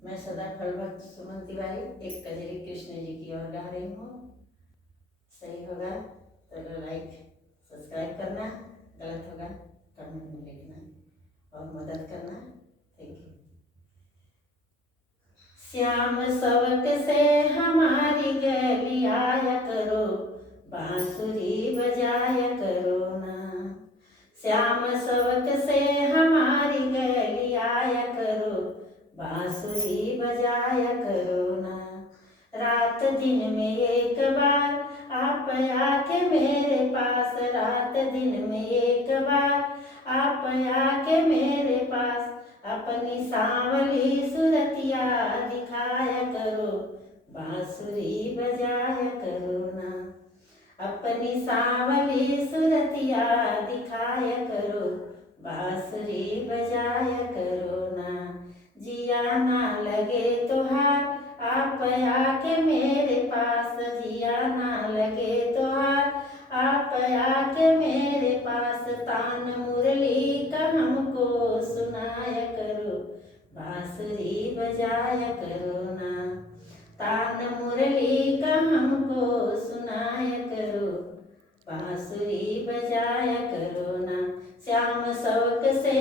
मैं सदा फल भक्त सुमन तिवारी एक कजरी कृष्ण जी की ओर गा रही हूँ। सही होगा तो लाइक सब्सक्राइब करना, गलत होगा कमेंट में लिखना और मदद करना। Thank you. श्याम सबक से हमारी गली आया करो, बांसुरी बजाया करो ना। श्याम सबक से हमारी गली आया करो, बांसुरी बजाया करो ना। रात दिन में एक बार आप आके मेरे पास, रात दिन में एक बार आप आके मेरे पास, अपनी सांवली सुरतिया दिखाया करो, बांसुरी बजाया करो ना। अपनी सांवली सुरतिया दिखाया करो, बांसुरी बजाया करो ना। जिया ना लगे तो हार आप आके मेरे पास, जिया ना लगे तो हार आप आके मेरे पास, तान मुरली का हमको सुनाया करो, बांसुरी बजाया करो ना। तान मुरली का हमको सुनाया करो, बांसुरी बजाया करो ना। श्याम सबक से